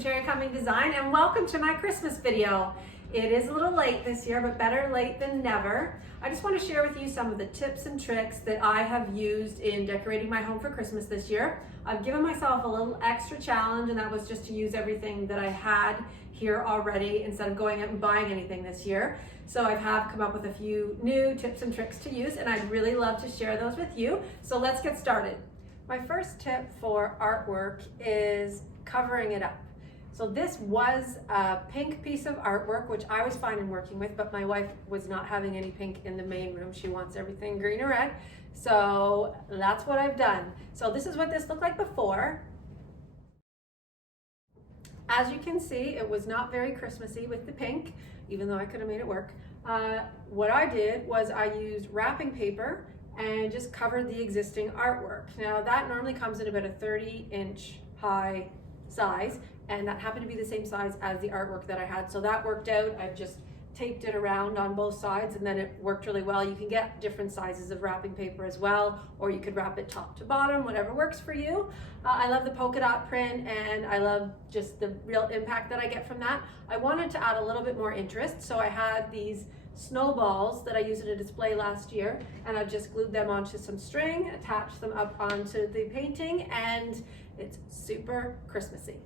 from Cherry Coming Design, and welcome to my Christmas video. It is a little late this year, but better late than never. I just want to share with you some of the tips and tricks that I have used in decorating my home for Christmas this year. I've given myself a little extra challenge, and that was just to use everything that I had here already instead of going out and buying anything this year. So I have come up with a few new tips and tricks to use, and I'd really love to share those with you. So let's get started. My first tip for artwork is covering it up. So this was a pink piece of artwork, which I was fine in working with, but my wife was not having any pink in the main room. She wants everything green or red. So that's what I've done. So this is what this looked like before. As you can see, it was not very Christmassy with the pink, even though I could have made it work. What I did was I used wrapping paper and just covered the existing artwork. Now that normally comes in about a 30-inch high size, and that happened to be the same size as the artwork that I had. So that worked out. I've just taped it around on both sides, and then it worked really well. You can get different sizes of wrapping paper as well, or you could wrap it top to bottom, whatever works for you. I love the polka dot print, and I love just the real impact that I get from that. I wanted to add a little bit more interest, so I had these snowballs that I used in a display last year, and I've just glued them onto some string, attached them up onto the painting, and it's super Christmassy.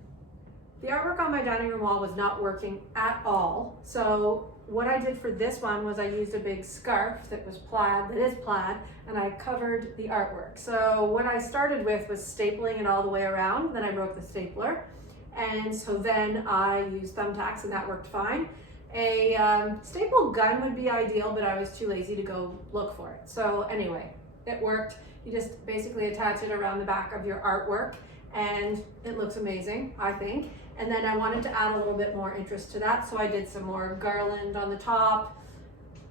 The artwork on my dining room wall was not working at all, so what I did for this one was I used a big scarf that is plaid, and I covered the artwork. So what I started with was stapling it all the way around, then I broke the stapler, and so then I used thumbtacks, and that worked fine. A staple gun would be ideal, but I was too lazy to go look for it. So anyway, it worked. You just basically attach it around the back of your artwork, and it looks amazing, I think. And then I wanted to add a little bit more interest to that, so I did some more garland on the top,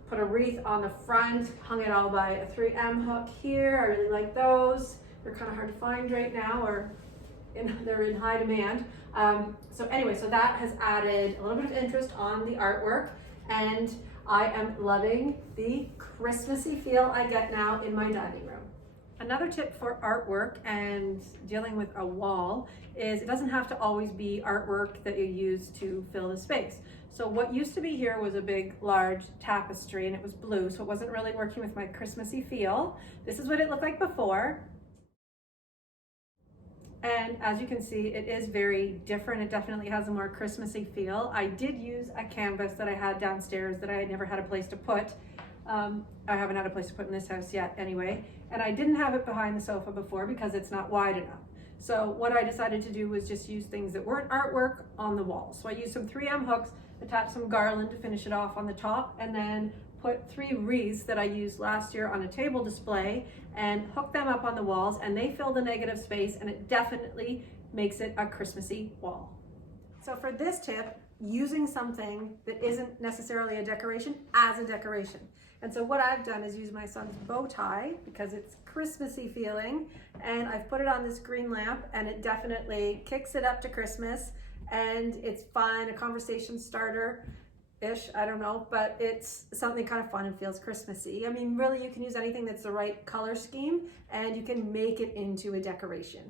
put a wreath on the front, hung it all by a 3M hook here. I really like those. They're kind of hard to find right now, or they're in high demand. So anyway, so that has added a little bit of interest on the artwork, and I am loving the Christmassy feel I get now in my dining room. Another tip for artwork and dealing with a wall is it doesn't have to always be artwork that you use to fill the space. So what used to be here was a big, large tapestry, and it was blue, so it wasn't really working with my Christmassy feel. This is what it looked like before. And as you can see, it is very different. It definitely has a more Christmassy feel. I did use a canvas that I had downstairs that I had never had a place to put. I haven't had a place to put in this house yet anyway. And I didn't have it behind the sofa before because it's not wide enough. So what I decided to do was just use things that weren't artwork on the wall. So I used some 3M hooks, attached some garland to finish it off on the top, and then put 3 wreaths that I used last year on a table display and hooked them up on the walls, and they fill the negative space, and it definitely makes it a Christmassy wall. So for this tip, using something that isn't necessarily a decoration as a decoration. And so what I've done is use my son's bow tie because it's Christmassy feeling, and I've put it on this green lamp, and it definitely kicks it up to Christmas, and it's fun, a conversation starter-ish, I don't know, but it's something kind of fun and feels Christmassy. I mean, really, you can use anything that's the right color scheme, and you can make it into a decoration.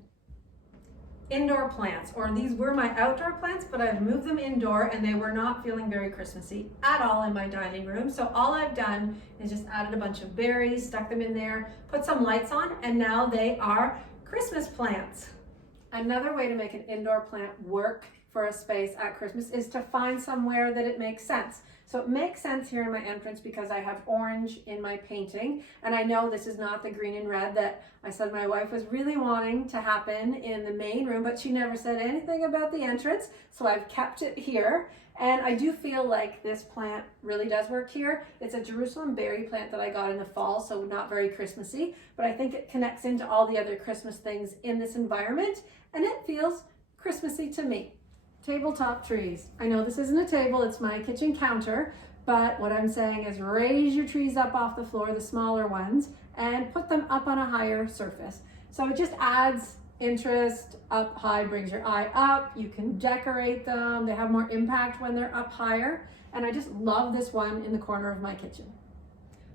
Indoor plants, or these were my outdoor plants, but I've moved them indoor, and they were not feeling very Christmassy at all in my dining room. So all I've done is just added a bunch of berries, stuck them in there, put some lights on, and now they are Christmas plants. Another way to make an indoor plant work for a space at Christmas is to find somewhere that it makes sense. So it makes sense here in my entrance because I have orange in my painting, and I know this is not the green and red that I said my wife was really wanting to happen in the main room, but she never said anything about the entrance, so I've kept it here. And I do feel like this plant really does work here. It's a Jerusalem berry plant that I got in the fall, so not very Christmassy, but I think it connects into all the other Christmas things in this environment, and it feels Christmassy to me. Tabletop trees. I know this isn't a table, it's my kitchen counter, but what I'm saying is raise your trees up off the floor, the smaller ones, and put them up on a higher surface. So it just adds interest. Up high brings your eye up. You can decorate them. They have more impact when they're up higher. And I just love this one in the corner of my kitchen.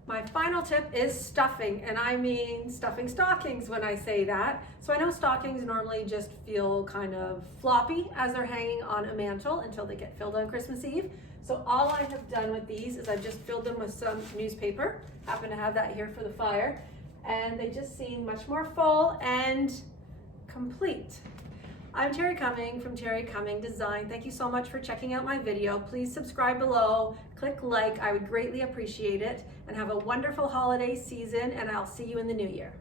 My final tip is stuffing, and I mean stuffing stockings when I say that. So I know stockings normally just feel kind of floppy as they're hanging on a mantle until they get filled on Christmas Eve. So all I have done with these is I've just filled them with some newspaper. Happen to have that here for the fire. And they just seem much more full and complete. I'm Terry Cumming from Terry Cumming Design. Thank you so much for checking out my video. Please subscribe below, click like, I would greatly appreciate it, and have a wonderful holiday season, and I'll see you in the new year.